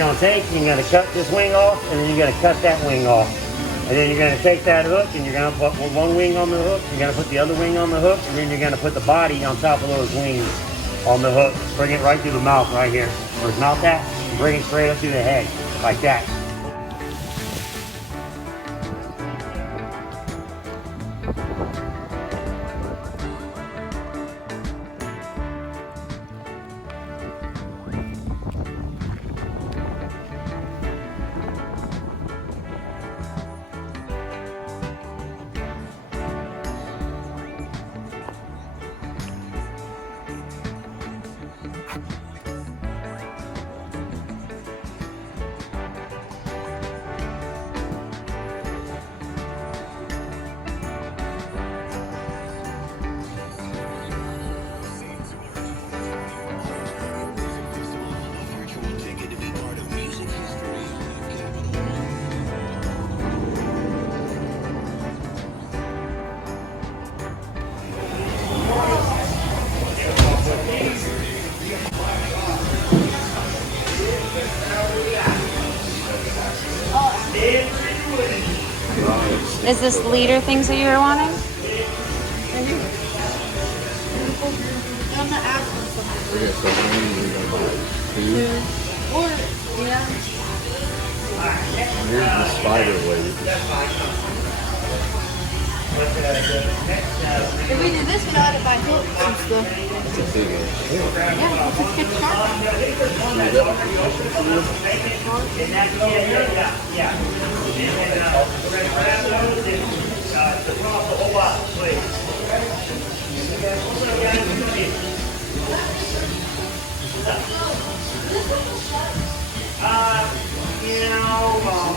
going to take, you're going to cut this wing off, and then you're going to cut that wing off. And then you're going to take that hook, and you're going to put one wing on the hook, you're going to put the other wing on the hook, and then you're going to put the body on top of those wings on the hook. Bring it right through the mouth right here. Where it's mouth at, bring it straight up through the head, like that. Is this the leader things that you were wanting? I'm not asking for Okay, so how many are you gonna buy? Two? Or, yeah. Here's the spider weight. If we do this, we'd have to buy hooks and stuff. That's a big one. Yeah, let's just get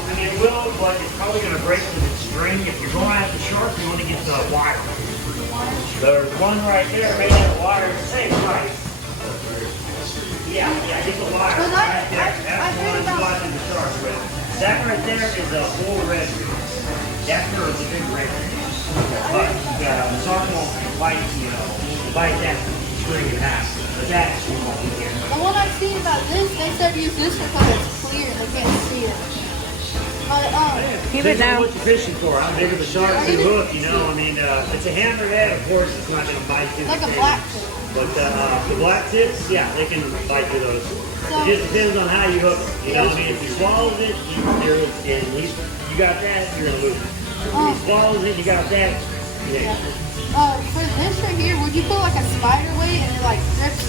I mean, it will, but it's probably going to break with its string. If you're going after shark, you want to get the wire. There's one right there made out of wire. It's the same price. Yeah, get the wire. Right there. That's the one you're watching the shark with. That right there is a full red ring. That there is a big red ring. But the shark won't bite that string in half. But that's won't be here. The one I've seen about this, they said use this one because it's clear and they can't see it. But, Keep it down. What you're fishing for. How big of a shark to hook, I mean, if it's a hammerhead, of course, it's not going to bite through like the a fin. black tip. But the black tips, yeah, they can bite through those. So, It just depends on how you hook it. You know what I mean? If he swallows it, you got that, you're going to lose it. If he swallows it, you got that, yeah. For this right here, would you put like a spider weight and it like grips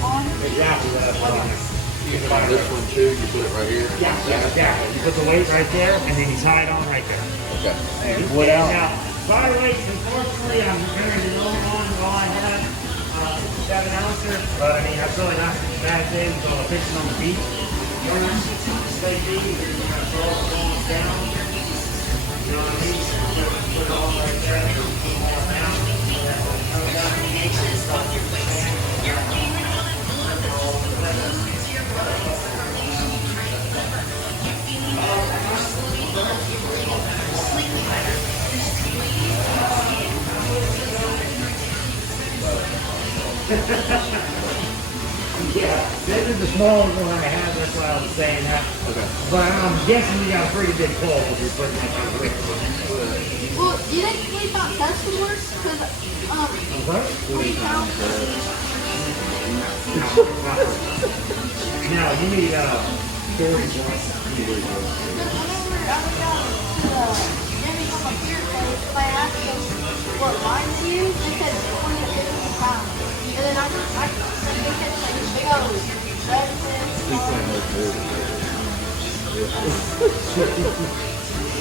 on? Exactly what I was talking. You can buy this one too, you put it right here. Yeah, exactly. You put the weight right there, and then you tie it on right there. Okay. What else? Now, spider weights, unfortunately, I'm carrying the only one all I have. 7 ouncer, but I mean, that's really not a bad thing. So I'm fishing on the beach. Stay deep, you're going to throw it going down. You know what I mean? Put it all right there, and it'll come all down. Yeah, this is the smallest one I have, that's why I was saying that. Okay. But I'm guessing you got a pretty big pull if you're putting that kind of weight. Well, you think 20 pound test would work? Because, 20 pounds. No, you need 40 points. Whenever I went down to the Jimmy from a pier place, I asked them what line to use. They said 20 to 50 pounds. And then they said like big old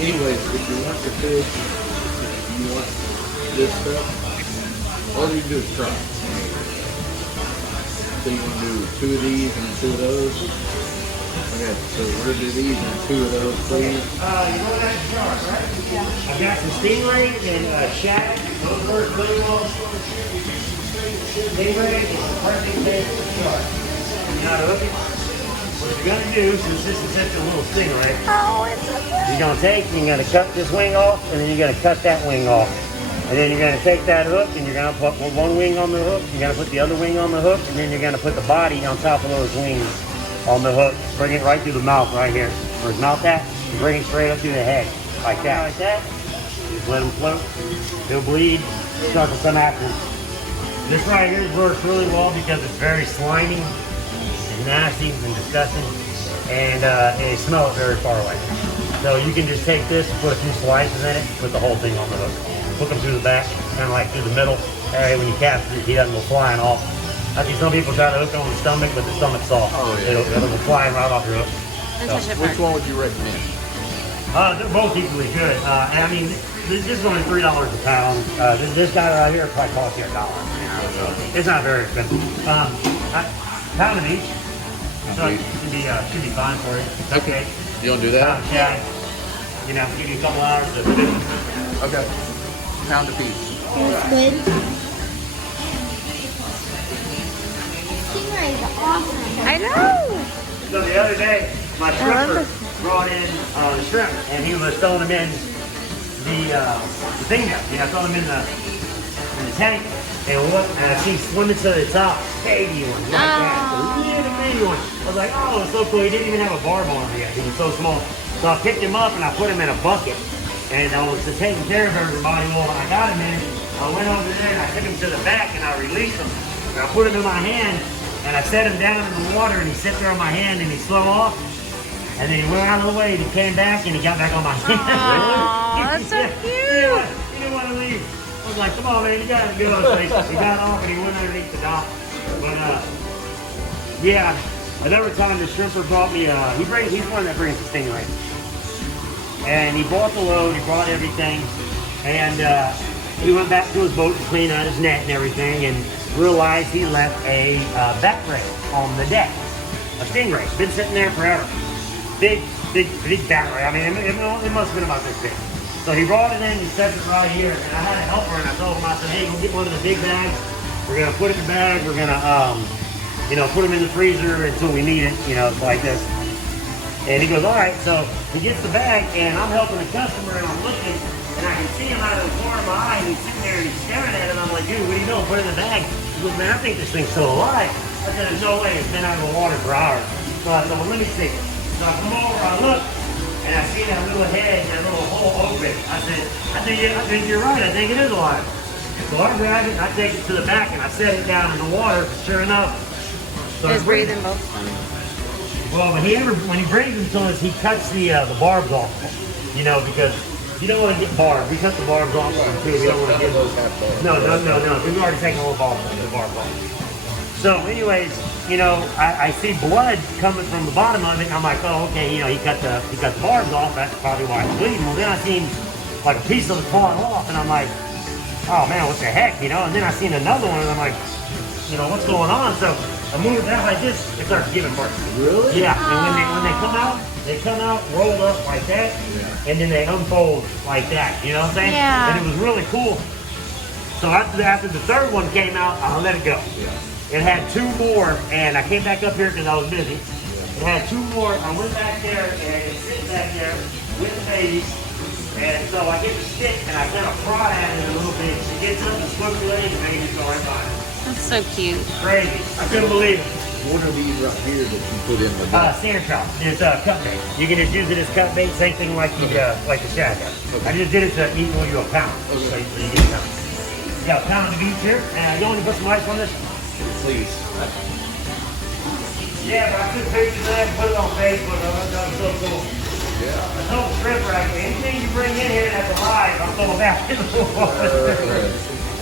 Anyways, if you want the fish, if you want this stuff, all you do is try. So you want to do 2 of these and 2 of those? Okay, so we're going to do these and 2 of those, please. You know that shark, right? Yeah. I've got some stingray and shad. Those are really well. Stingray is the perfect bait for shark. You know how to hook it? What you're going to do, since this is such a little stingray, you're going to take, you're going to cut this wing off, and then you're going to cut that wing off. And then you're going to take that hook, and you're going to put one wing on the hook, you're going to put the other wing on the hook, and then you're going to put the body on top of those wings on the hook. Bring it right through the mouth right here. Where his mouth at, and bring it straight up through the head. Like that. Like that. Just let him float. He'll bleed. Shark will come after him. This right here works really well because it's very slimy and nasty and disgusting. And you smell it very far away. So you can just take this, put a few slices in it, put the whole thing on the hook. Hook them through the back, kind of like through the middle. That way when you cast it, he doesn't go flying off. I see some people try to hook on the stomach, but the stomach's soft. Oh, yeah. It'll go flying right off your hook. Which one would you recommend? They're both equally good. And I mean, this is only $3 a pound. This guy right here probably costs you $1. So it's not very expensive. Pound of each. So it should be fine for you. Okay. You want to do that? Yeah. You know, give you a couple hours to do. Okay. Pound a piece. It's good. Stingray is awesome. I know. So the other day, my shrimper brought in the shrimp, and he was throwing them in the thing now. You know, throwing them in the tank. And I see swimming to the top, baby one, like that, little baby one. I was like, oh, it's so cool. He didn't even have a barb on him yet. He was so small. So I picked him up and I put him in a bucket. And I was taking care of everybody. Well, when I got him in, I went over there and I took him to the back and I released him. And I put him in my hand and I set him down in the water and he sat there on my hand and he swam off. And then he went out of the way and he came back and he got back on my hand. Aww, that's so cute. He didn't want to leave. I was like, come on, man, you gotta go. So he got off and he went underneath the dock. But yeah, another time the shrimper brought me, he's one that brings the stingray. And he bought the load, he brought everything, and he went back to his boat to clean out his net and everything, and realized he left a back ray on the deck. A stingray, been sitting there forever. Big back ray. I mean, it must have been about this big. So he brought it in, he set it right here, and I had a helper, and I told him, I said, hey, go get one of the big bags. We're gonna put it in the bag, we're gonna, put them in the freezer until we need it, like this. And he goes, all right, so he gets the bag, and I'm helping the customer, and I'm looking, and I can see him out of the corner of my eye, and he's sitting there, and he's staring at it, and I'm like, dude, what are you doing? Put it in the bag. He goes, man, I think this thing's still alive. I said, there's no way, it's been out of the water for hours. So I said, well, let me see. So I come over, I look, and I see that little head, that little hole open. I think you're right. I think it is alive. So I grab it, I take it to the back, and I set it down in the water. Sure enough, He's breathing both times. Well, when he brings them to us, he cuts the barbs off, because you don't want to get barbed. We cut the barbs off of them too. We don't want to get those. No. We've already taken all the barbs off. So, anyways. I see blood coming from the bottom of it. And I'm like, oh, okay, he cut the barbs off. That's probably why it's bleeding. Well, then I seen like a piece of it falling off, and I'm like, oh man, what the heck, And then I seen another one, and I'm like, what's going on? So I move it down like this. It starts giving birth. Really? Yeah. And when they come out rolled up like that, and then they unfold like that. You know what I'm saying? Yeah. And it was really cool. So after the third one came out, I let it go. Yeah. It had two more, and I came back up here because I was busy. It had two more. I went back there, and it sits back there with the babies. And so I get the stick, and I kind of prod at it a little bit. She gets up and swims away, and the babies go right by it. That's so cute. Crazy. I couldn't believe it. What are these right here that you put in the sand trout. It's cut bait. You can just use it as cut bait, same thing like the shad does. Okay. I just did it to equal you a pound. Okay. So you get a pound. You got a pound of beef here. You want to put some ice on this? Please. Yeah, but I took pictures of that and put it on Facebook. That was so cool. Yeah. I told the stripper, anything you bring in here that's alive, I'm throwing back in the water.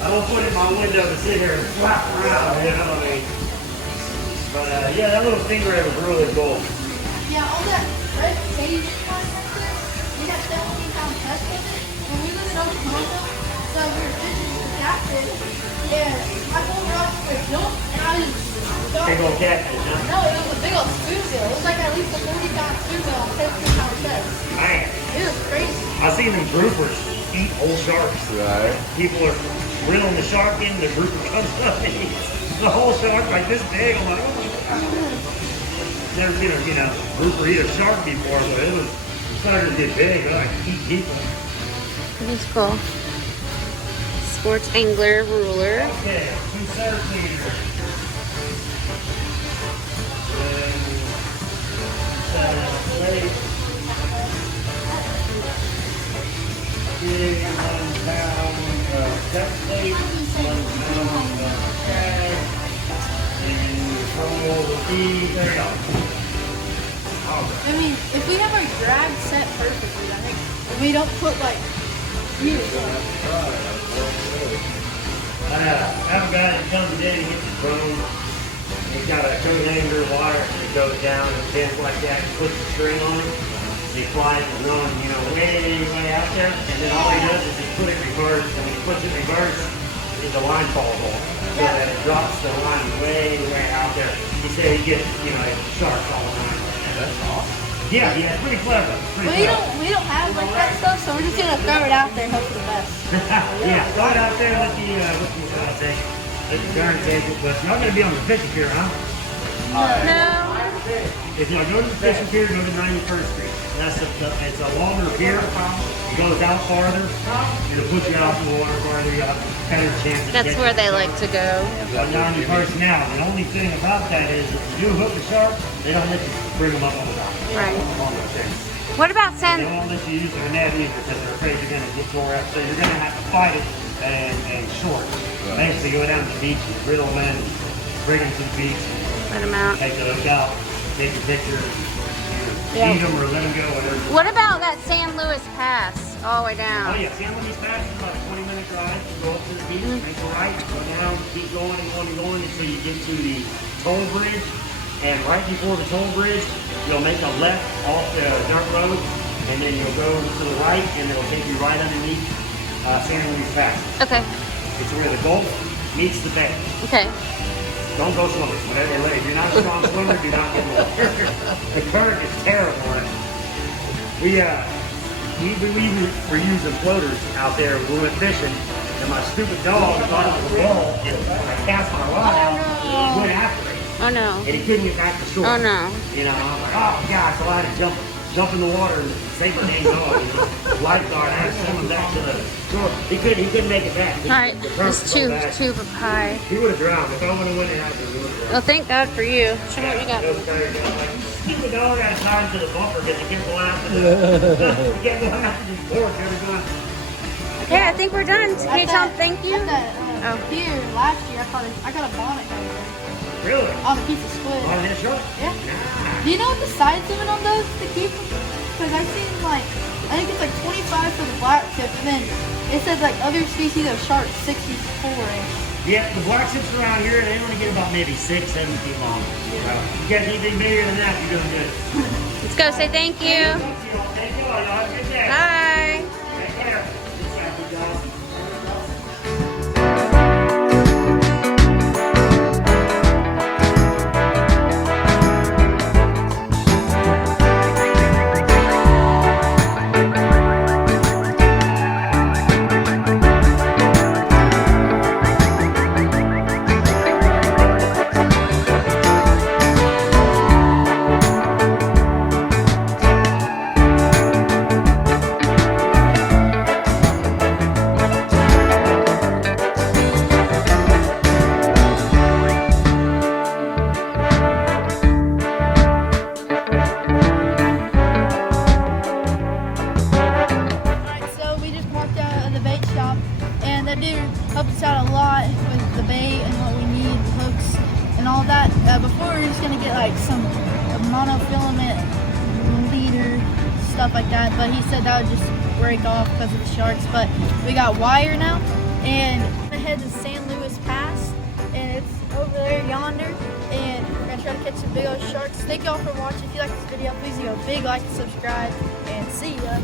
I don't put it in my window to sit here and flap around, you know what I mean? But yeah, that little stingray was really cool. Yeah, all that red sage one right there, we got 17-pound test of it, and we were so commercial, so we were fishing with the catfish, and I pulled her up with a jump, and I just Big old catfish, huh? No, it was a big old spoonbill. It was like at least a 40-pound spoonbill on 17-pound test. Man. It was crazy. I've seen them groupers eat whole sharks. Right. People are reeling the shark in, the grouper comes up and eats the whole shark like this big. I'm like, oh my God. Never seen a grouper eat a shark before, but it was starting to get big. They like eat people. That's cool. Sports angler ruler. Okay, 2 centimeters. there you go. I mean, if we have our drag set perfectly, I think, and we don't put like here. I have a guy that comes in and gets his drone. He's got a coat hanger wire and it goes down and pins like that and puts the string on it. He flies the drone, you know, way out there. And then all he does is he put it in reverse. And when he puts it in reverse, the line falls off. So that it drops the line way out there. He said he gets, you know, sharks all the time. That's awesome. Yeah, it's pretty clever. We don't have like that stuff, so we're just gonna throw it out there and hope for the best. Yeah, throw it out there, let the current take it. But you're not gonna be on the fishing pier, huh? No. If you go to the fishing pier, go to 91st Street. It's a longer pier. It goes out farther. It'll put you out in the water farther. You have a better chance. That's where they like to go. On 91st now. The only thing about that is if you do hook a shark, they don't let you bring them up on the dock. Right. On the thing. What about They won't let you use their net either because they're afraid you're going to get tore up. So you're going to have to fight it and short. Basically, go down to the beach and reel them in, bring them to the beach, let them out? take the hook out, take a picture, feed them or let them go, whatever. What about that San Luis Pass all the way Oh down? yeah, San Luis Pass is about a 20-minute drive. You go up to the beach, make a right, go down, keep going and going and going until you get to the toll bridge. And right before the toll bridge, you'll make a left off the dirt road, and then you'll go to the right, and it'll take you right underneath San Luis Pass. Okay. It's where the Gulf meets the bay. Okay. Don't go swimming. Whatever they let. If you're not a strong swimmer, do not get in the water. The current is terrible. We were using floaters out there when we went fishing, and my stupid dog thought it was a ball, and I cast my rod out, and he went after it. Oh no. And he couldn't get back to shore. Oh no. You know, I'm like, oh God, so I had to jump in the water and save my dang dog. And the lifeguard, I had to swim him back to the shore. He couldn't make it back. All right, this tube of pie. He would have drowned. If I would have went in after, he would have drowned. Well, thank God for you. Show me what you got. Keep the dog out of time to the bumper because he kept going after the he kept going after the board every time. Okay, I think we're done. Okay, Tom, thank you. At the pier last year, I got a bonnet over there. Really? On a piece of squid. On that shark? Yeah. Nah. Do you know what the size limit on those to keep them? Because I've seen like, I think it's like 25 for the black tip, and then it says like other species of sharks, 64 inch. Yeah, the black tips around here, they only get about maybe 6-7 feet long. Yeah. You get anything bigger than that, you're doing good. Let's go say thank you. Thank you all. Y'all have a good day. Bye. Take care. Good job, good job. helped us out a lot with the bait and what we need, the hooks and all that. Before we were just gonna get like some monofilament leader, stuff like that, but he said that would just break off because of the sharks. But we got wire now, and we're gonna head to San Luis Pass, and it's over there yonder, and we're gonna try to catch some big old sharks. Thank y'all for watching. If you like this video, please give a big like and subscribe, and see ya.